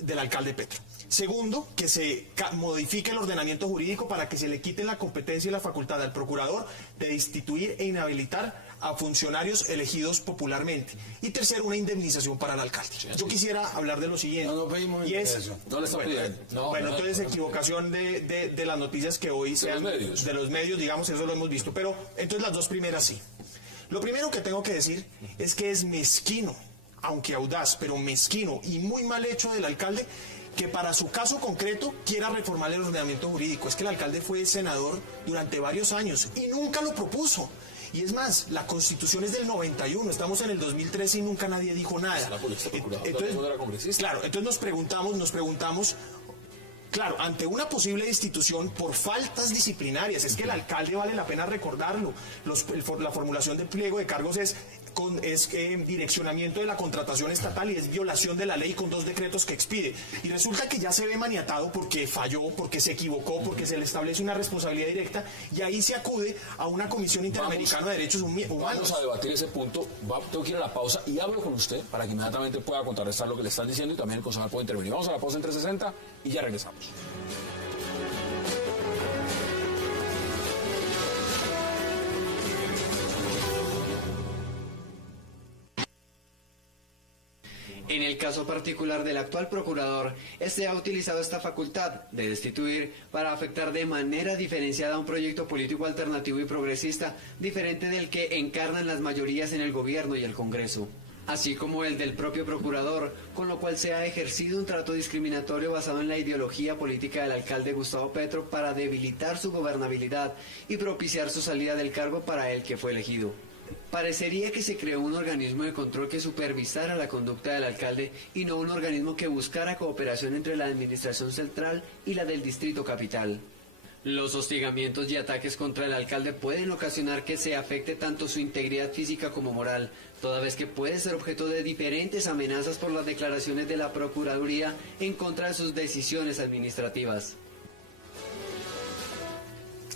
del alcalde Petro. Segundo, que se modifique el ordenamiento jurídico para que se le quite la competencia y la facultad al procurador de destituir e inhabilitar a funcionarios elegidos popularmente. Y tercero, una indemnización para el alcalde. Yo quisiera hablar de lo siguiente. No pedimos y es, no le está pidiendo. Entonces equivocación de las noticias que hoy sean de los medios, digamos, eso lo hemos visto. Pero entonces las dos primeras sí. Lo primero que tengo que decir es que es mezquino, aunque audaz, pero mezquino y muy mal hecho del alcalde, que para su caso concreto quiera reformar el ordenamiento jurídico. Es que el alcalde fue senador durante varios años y nunca lo propuso. Y es más, la Constitución es del 91, estamos en el 2013 y nunca nadie dijo nada. Entonces, claro, entonces nos preguntamos, claro, ante una posible destitución por faltas disciplinarias, es que el alcalde, vale la pena recordarlo, la formulación del pliego de cargos es direccionamiento de la contratación estatal y es violación de la ley con 2 decretos que expide. Y resulta que ya se ve maniatado porque falló, porque se equivocó, porque se le establece una responsabilidad directa, y ahí se acude a una Comisión Interamericana de Derechos Humanos. Vamos a debatir ese punto. Tengo que ir a la pausa y hablo con usted para que inmediatamente pueda contrarrestar lo que le están diciendo y también el concejal puede intervenir. Vamos a la pausa en 360 y ya regresamos. En el caso particular del actual procurador, este ha utilizado esta facultad de destituir para afectar de manera diferenciada a un proyecto político alternativo y progresista, diferente del que encarnan las mayorías en el gobierno y el Congreso, así como el del propio procurador, con lo cual se ha ejercido un trato discriminatorio basado en la ideología política del alcalde Gustavo Petro para debilitar su gobernabilidad y propiciar su salida del cargo para el que fue elegido. Parecería que se creó un organismo de control que supervisara la conducta del alcalde y no un organismo que buscara cooperación entre la administración central y la del distrito capital. Los hostigamientos y ataques contra el alcalde pueden ocasionar que se afecte tanto su integridad física como moral, toda vez que puede ser objeto de diferentes amenazas por las declaraciones de la Procuraduría en contra de sus decisiones administrativas.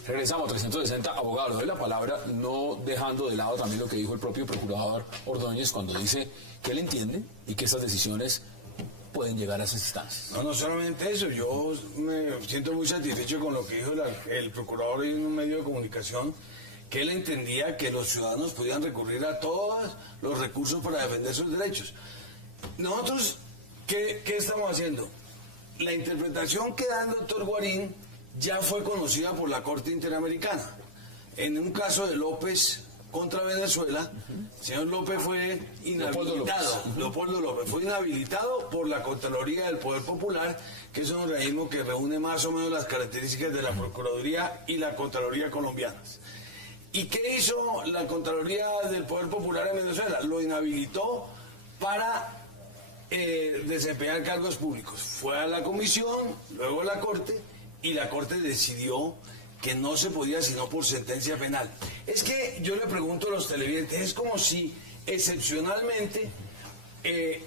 Regresamos a 360, abogado, le doy la palabra, no dejando de lado también lo que dijo el propio procurador Ordóñez cuando dice que él entiende y que esas decisiones pueden llegar a esas instancias. No solamente eso, yo me siento muy satisfecho con lo que dijo el procurador en un medio de comunicación, que él entendía que los ciudadanos podían recurrir a todos los recursos para defender sus derechos. Nosotros, ¿qué estamos haciendo? La interpretación que da el doctor Guarín ya fue conocida por la Corte Interamericana. En un caso de López contra Venezuela, el señor López fue inhabilitado. Leopoldo López fue inhabilitado por la Contraloría del Poder Popular, que es un organismo que reúne más o menos las características de la Procuraduría y la Contraloría colombianas. ¿Y qué hizo la Contraloría del Poder Popular en Venezuela? Lo inhabilitó para desempeñar cargos públicos. Fue a la comisión, luego a la Corte, y la Corte decidió que no se podía sino por sentencia penal. Es que yo le pregunto a los televidentes, es como si excepcionalmente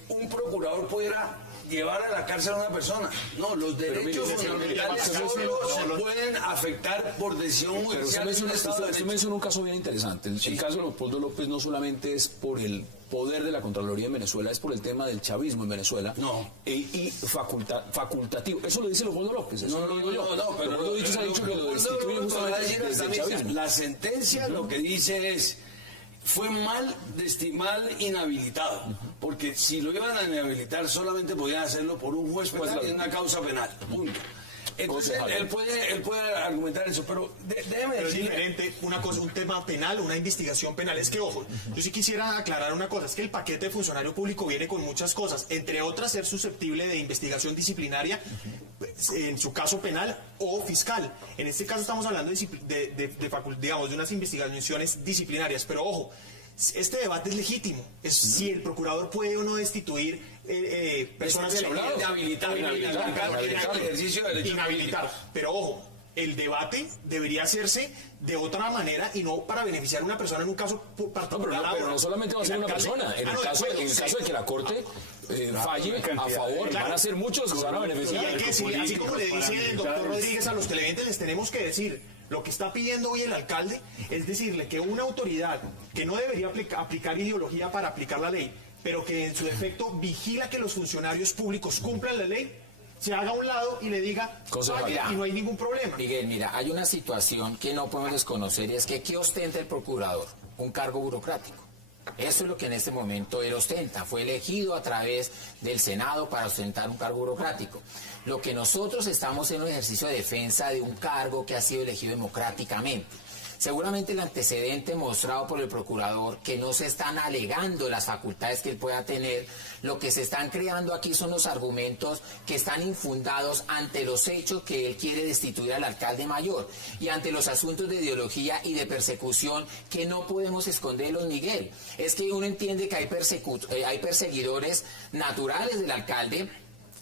un procurador pudiera llevar a la cárcel a una persona. No, los derechos fundamentales solo se pueden afectar por decisión judicial. Usted menciona un caso bien interesante. El caso de Leopoldo López no solamente es por el poder de la Contraloría en Venezuela, es por el tema del chavismo en Venezuela. No. Y facultativo. Eso lo dice Leopoldo López. Eso no lo digo yo. No, pero Leopoldo López ha dicho que lo destituye justamente desde el chavismo. La sentencia lo que dice es: fue mal inhabilitado, porque si lo iban a inhabilitar solamente podían hacerlo por un juez penal y una causa penal, punto. Entonces él puede argumentar eso, pero déjeme decir... decir... es diferente una cosa, un tema penal, una investigación penal. Es que, ojo, yo sí quisiera aclarar una cosa, es que el paquete de funcionario público viene con muchas cosas, entre otras ser susceptible de investigación disciplinaria, en su caso penal o fiscal. En este caso estamos hablando de unas investigaciones disciplinarias, pero ojo, este debate es legítimo, es si el procurador puede o no destituir personas inhabilitar. Pero ojo, el debate debería hacerse de otra manera y no para beneficiar a una persona en un caso particular. Pero no solamente va a ser una persona. En el caso de que la Corte falle a favor, van a ser muchos los que se van a beneficiar. Y hay que decir, así como le dice el doctor Rodríguez a los televidentes, les tenemos que decir, lo que está pidiendo hoy el alcalde es decirle que una autoridad que no debería aplicar ideología para aplicar la ley, pero que en su defecto vigila que los funcionarios públicos cumplan la ley, se haga a un lado y le diga y no hay ningún problema. Miguel, mira, hay una situación que no podemos desconocer y es que ¿qué ostenta el procurador? Un cargo burocrático. Eso es lo que en este momento él ostenta. Fue elegido a través del Senado para ostentar un cargo burocrático. Lo que nosotros estamos en un ejercicio de defensa de un cargo que ha sido elegido democráticamente. Seguramente el antecedente mostrado por el procurador, que no se están alegando las facultades que él pueda tener, lo que se están creando aquí son los argumentos que están infundados ante los hechos que él quiere destituir al alcalde mayor y ante los asuntos de ideología y de persecución que no podemos esconderlos, Miguel. Es que uno entiende que hay perseguidores naturales del alcalde,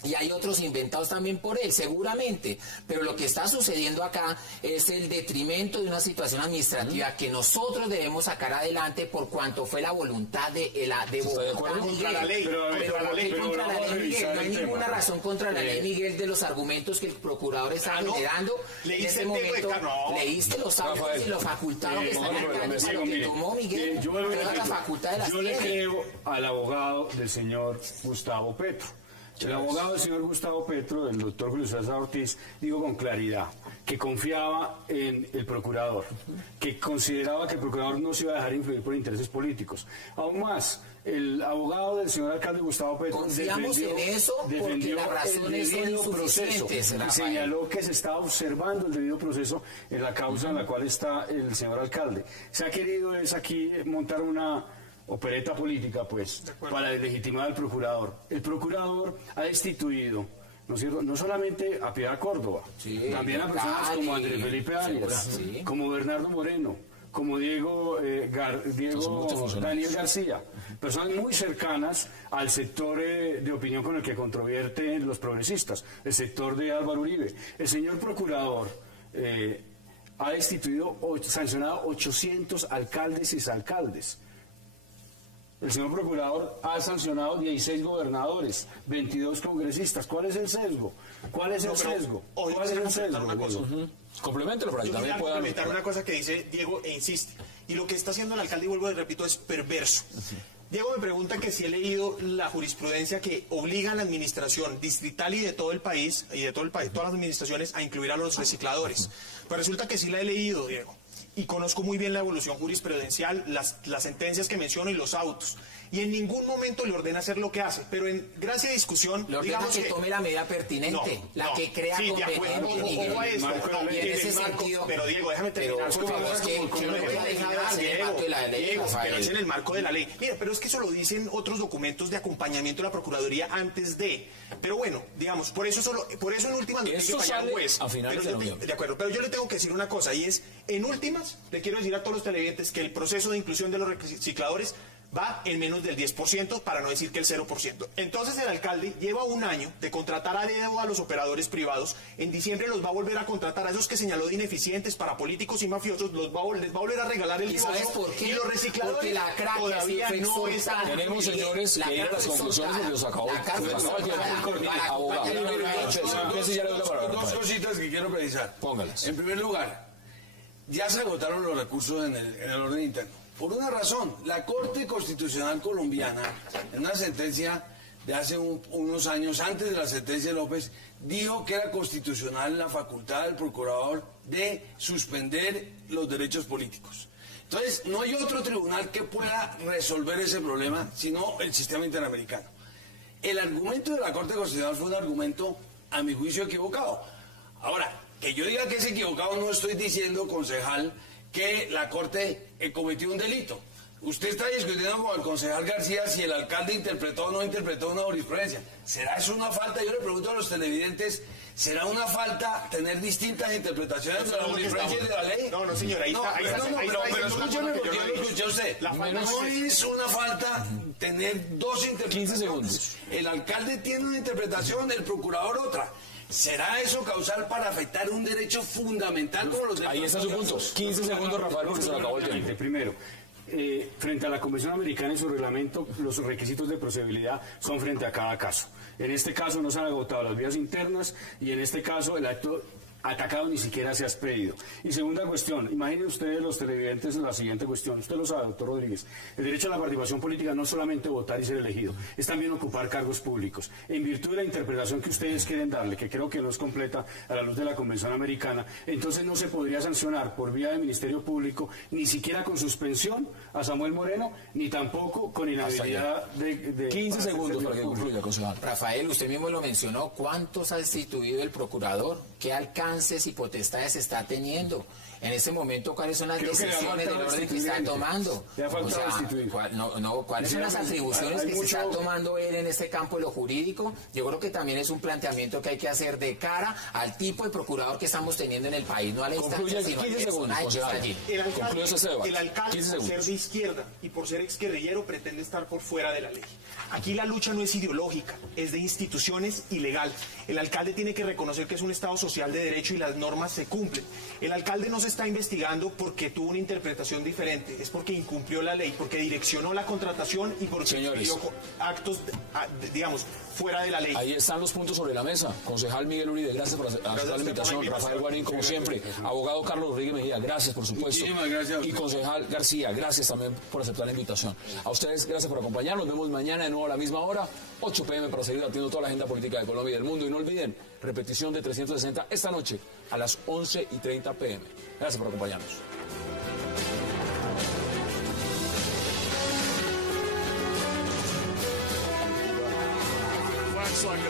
y hay otros inventados también por él, seguramente. Pero lo que está sucediendo acá es el detrimento de una situación administrativa que nosotros debemos sacar adelante por cuanto fue la voluntad de Bogotá, contra la ley. No hay ninguna razón contra la ley, Miguel, de los argumentos que el procurador está generando. En este momento, leíste los autos y los facultados que están acá, lo que tomó Miguel, todas las facultades las tiene. Yo le creo al abogado del señor Gustavo Petro. El abogado del señor Gustavo Petro, el doctor Julio César Ortiz, dijo con claridad que confiaba en el procurador, que consideraba que el procurador no se iba a dejar influir por intereses políticos. Aún más, el abogado del señor alcalde Gustavo Petro defendió las razones el debido proceso y señaló que se estaba observando el debido proceso en la causa en la cual está el señor alcalde. Se ha querido aquí montar una opereta política, pues, para deslegitimar al procurador. El procurador ha destituido, ¿no es cierto?, no solamente a Piedad Córdoba, también a personas como Andrés Felipe Arias, como Bernardo Moreno, como Daniel García, personas muy cercanas al sector de opinión con el que controvierten los progresistas, el sector de Álvaro Uribe. El señor procurador ha destituido, sancionado 800 alcaldes y exalcaldes. El señor procurador ha sancionado 16 gobernadores, 22 congresistas. ¿Cuál es el sesgo? ¿Cuál es el sesgo? Compleméntalo para que también pueda complementar una cosa que dice Diego e insiste. Y lo que está haciendo el alcalde, y vuelvo y repito, es perverso. Diego me pregunta que si he leído la jurisprudencia que obliga a la administración distrital y de todo el país, todas las administraciones, a incluir a los recicladores. Pues resulta que sí la he leído, Diego. Y conozco muy bien la evolución jurisprudencial, las sentencias que menciono y los autos. Y en ningún momento le ordena hacer lo que hace. Pero en gracia de discusión, le ordena que tome la medida pertinente, la que crea conveniente. En ese sentido. Pero Diego, déjame terminar, por favor. Pero es en el marco de la ley. Mira, pero es que eso lo dicen otros documentos de acompañamiento de la Procuraduría antes de. Pero bueno, digamos, por eso en últimas no tiene que fallar un juez. De acuerdo, pero yo le tengo que decir una cosa, y es, en últimas, le quiero decir a todos los televidentes que el proceso de inclusión de los recicladores va en menos del 10%, para no decir que el 0%. Entonces el alcalde lleva un año de contratar a dedo a los operadores privados. En diciembre los va a volver a contratar a esos que señaló de ineficientes para políticos y mafiosos, les va a volver a regalar el ¿Y sabes negocio. por qué? Y los recicladores Porque la crack todavía fue no están. Tenemos, señores, que ir a las conclusiones porque nos acabó el tiempo. Abogado. Entonces ya le doy la palabra. Dos cositas que quiero precisar. Póngalas. En primer lugar, ya se agotaron los recursos en el orden interno. Por una razón, la Corte Constitucional Colombiana, en una sentencia de hace unos años, antes de la sentencia de López, dijo que era constitucional la facultad del procurador de suspender los derechos políticos. Entonces, no hay otro tribunal que pueda resolver ese problema, sino el sistema interamericano. El argumento de la Corte Constitucional fue un argumento, a mi juicio, equivocado. Ahora, que yo diga que es equivocado, no estoy diciendo, concejal, que la Corte cometió un delito. Usted está discutiendo con el concejal García si el alcalde interpretó o no interpretó una jurisprudencia. ¿Será eso una falta? Yo le pregunto a los televidentes, ¿será una falta tener distintas interpretaciones de la jurisprudencia y de la ley? No, señora, pero escúcheme porque yo lo escuché a usted. No es una falta tener dos interpretaciones. 15 segundos. El alcalde tiene una interpretación, el procurador otra. ¿Será eso causal para afectar un derecho fundamental como los derechos? Ahí está su punto. 15 segundos, Rafael, porque se le acabó el tiempo. Primero, frente a la Convención Americana y su reglamento, los requisitos de procedibilidad son frente a cada caso. En este caso no se han agotado las vías internas y en este caso el acto atacado ni siquiera se ha expedido. Y segunda cuestión, imaginen ustedes los televidentes la siguiente cuestión, usted lo sabe, doctor Rodríguez, el derecho a la participación política no es solamente votar y ser elegido, es también ocupar cargos públicos. En virtud de la interpretación que ustedes quieren darle, que creo que no es completa a la luz de la Convención Americana, entonces no se podría sancionar por vía del Ministerio Público, ni siquiera con suspensión a Samuel Moreno, ni tampoco con inhabilidad de 15 segundos para que concluya, concejal. Rafael, usted mismo lo mencionó, ¿cuántos ha destituido el procurador? ¿Qué alcances y potestades está teniendo? En este momento, ¿cuáles son las decisiones del orden que está tomando? ¿Cuáles son las atribuciones que se está tomando él en este campo de lo jurídico? Yo creo que también es un planteamiento que hay que hacer de cara al tipo de procurador que estamos teniendo en el país, no a la instancia, sino al personaje que está allí. El alcalde, por ser de izquierda y por ser exguerrillero, pretende estar por fuera de la ley. Aquí la lucha no es ideológica, es de instituciones y legal. El alcalde tiene que reconocer que es un Estado social de derecho y las normas se cumplen. El alcalde no se está investigando porque tuvo una interpretación diferente, es porque incumplió la ley, porque direccionó la contratación y porque expidió actos, digamos, fuera de la ley. Ahí están los puntos sobre la mesa. Concejal Miguel Uribe, gracias por aceptar la invitación. Rafael Guarín, como siempre. Abogado Carlos Rodríguez Mejía, gracias por supuesto. Gracias. Y concejal García, gracias también por aceptar la invitación. A ustedes, gracias por acompañarnos. Nos vemos mañana de nuevo a la misma hora, 8 p.m. para seguir debatiendo toda la agenda política de Colombia y del mundo. Y no olviden, repetición de 360 esta noche a las 11:30 p.m. Gracias por acompañarnos. Suárez.